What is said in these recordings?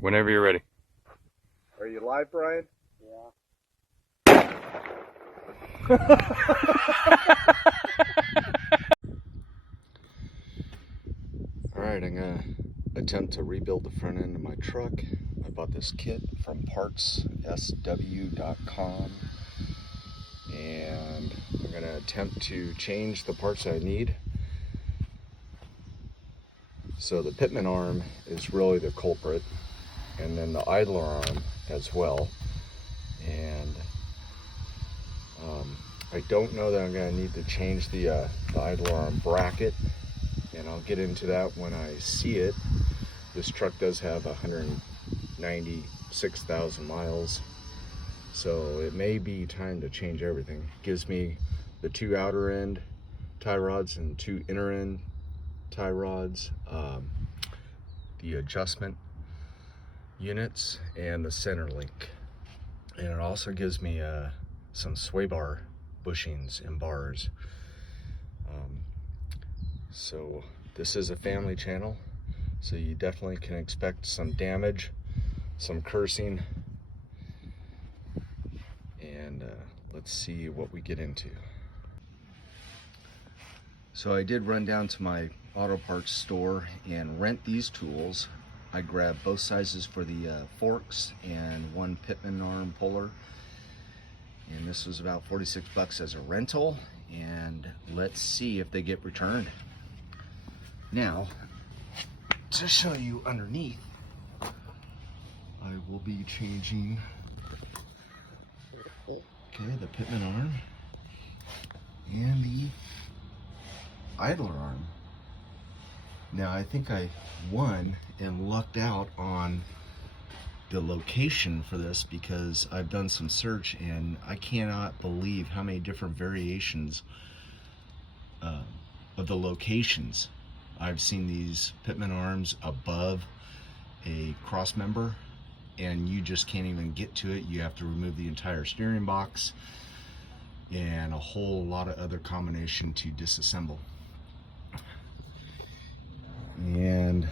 Whenever you're ready. Are you live, Brian? Yeah. Alright, I'm gonna attempt to rebuild the front end of my truck. I bought this kit from partssw.com, and I'm gonna attempt to change the parts I need. So the pitman arm is really the culprit, and then the idler arm as well. And I don't know that I'm going to need to change the idler arm bracket, and I'll get into that when I see it. This truck does have 196,000 miles, so it may be time to change everything. It gives me the 2 outer end tie rods and 2 inner end tie rods, the adjustment units, and the center link. And it also gives me some sway bar bushings and bars. So this is a family channel, so you definitely can expect some damage, some cursing, and let's see what we get into. So I did run down to my auto parts store and rent these tools. I grabbed both sizes for the forks and 1 pitman arm puller, and this was about 46 bucks as a rental, and let's see if they get returned. Now, to show you underneath, I will be changing the pitman arm and the idler arm. Now I think I won and lucked out on the location for this, because I've done some search and I cannot believe how many different variations of the locations. I've seen these pitman arms above a cross member, and you just can't even get to it. You have to remove the entire steering box and a whole lot of other combination to disassemble. And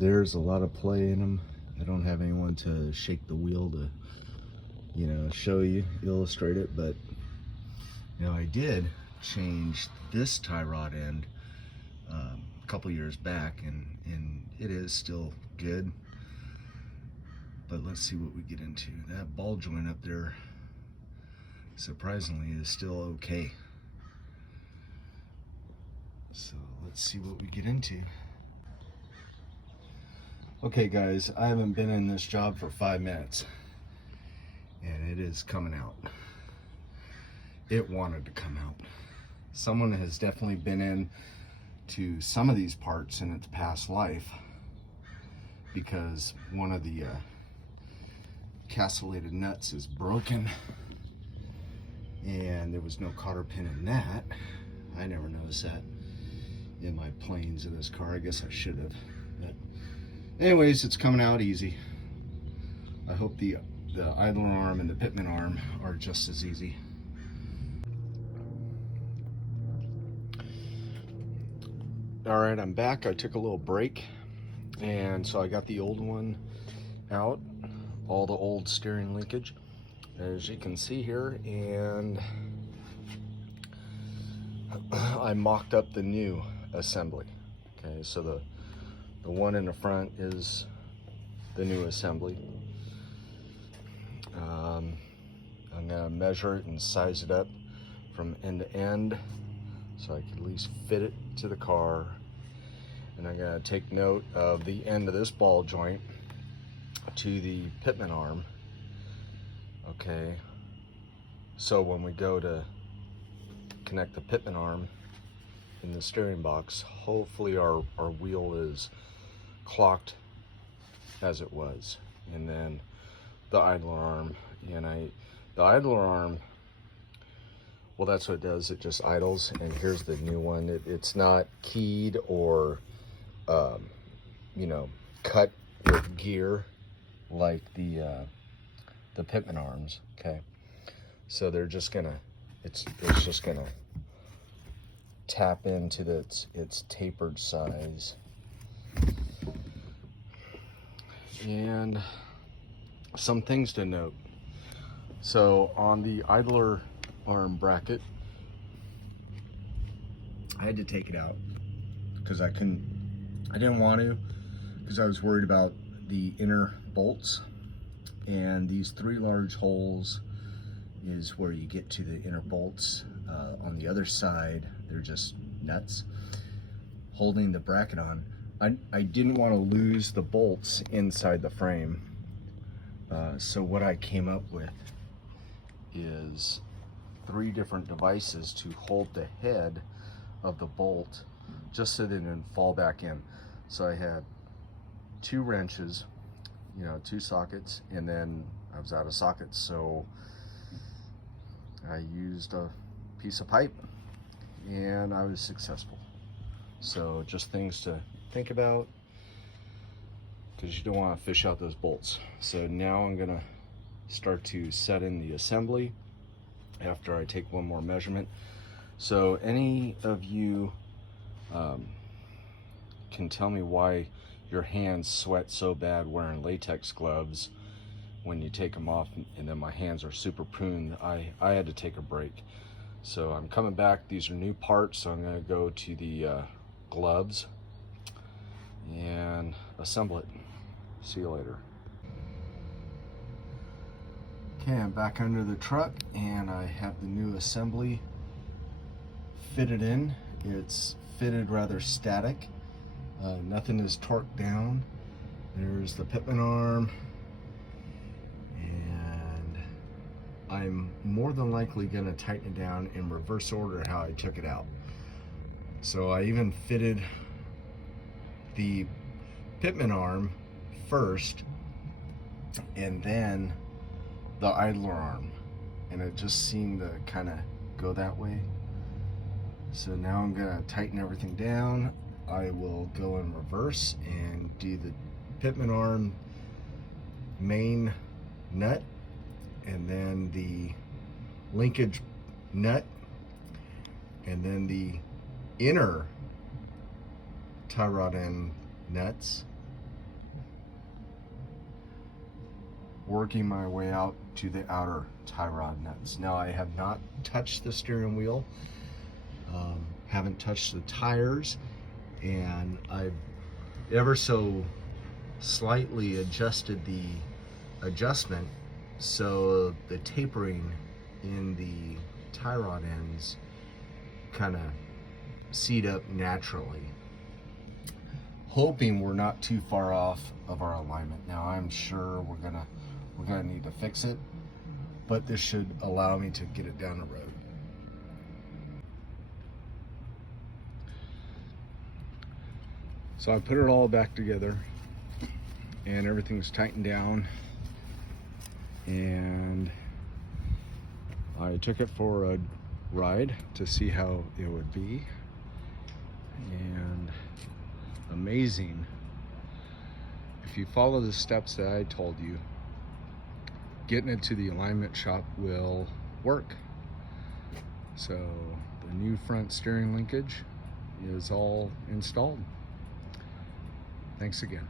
there's a lot of play in them. I don't have anyone to shake the wheel to, show you, illustrate it, but I did change this tie rod end a couple years back, and it is still good. But let's see what we get into. That ball joint up there, surprisingly, is still okay. So let's see what we get into. Okay guys, I haven't been in this job for 5 minutes, and it is coming out. It wanted to come out. Someone has definitely been in to some of these parts in its past life, because one of the castellated nuts is broken, and there was no cotter pin in that. I never noticed that in my planes of this car. I guess I should have, but anyways, it's coming out easy. I hope the idler arm and the pitman arm are just as easy. All right, I'm back. I took a little break, and so I got the old one out, all the old steering linkage, as you can see here, and I mocked up the new assembly. Okay, so the one in the front is the new assembly. I'm gonna measure it and size it up from end to end, so I can at least fit it to the car. And I'm gonna take note of the end of this ball joint to the pitman arm. Okay, so when we go to connect the pitman arm in the steering box, hopefully our wheel is clocked as it was. And then the idler arm, the idler arm, well, that's what it does, it just idles. And here's the new one. It's not keyed or cut with gear like the pitman arms. Okay, so they're just gonna, it's just gonna tap into its tapered size. And some things to note. So on the idler arm bracket, I had to take it out because I didn't want to, because I was worried about the inner bolts, and these 3 large holes is where you get to the inner bolts. On the other side, they're just nuts holding the bracket on. I didn't want to lose the bolts inside the frame, so what I came up with is 3 different devices to hold the head of the bolt just so they didn't fall back in. So I had 2 wrenches, 2 sockets, and then I was out of sockets, so I used a piece of pipe and I was successful. So just things to think about, because you don't want to fish out those bolts. So now I'm gonna start to set in the assembly after I take one more measurement. So any of you can tell me why your hands sweat so bad wearing latex gloves when you take them off, and then my hands are super pruned. I had to take a break. So I'm coming back. These are new parts, so I'm going to go to the gloves and assemble it. See you later. Okay, I'm back under the truck and I have the new assembly fitted in. It's fitted rather static. Nothing is torqued down. There's the pitman arm, and I'm more than likely going to tighten it down in reverse order how I took it out. So I even fitted the pitman arm first and then the idler arm, and it just seemed to kind of go that way. So now I'm going to tighten everything down. I will go in reverse and do the pitman arm main nut, and then the linkage nut, and then the inner tie rod end nuts, working my way out to the outer tie rod nuts. Now I have not touched the steering wheel, haven't touched the tires, and I've ever so slightly adjusted the adjustment so the tapering in the tie rod ends kind of seat up naturally, hoping we're not too far off of our alignment. Now I'm sure we're gonna need to fix it, but this should allow me to get it down the road. So I put it all back together and everything's tightened down, and I took it for a ride to see how it would be, and amazing. If you follow the steps that I told you, getting it to the alignment shop will work. So the new front steering linkage is all installed. Thanks again.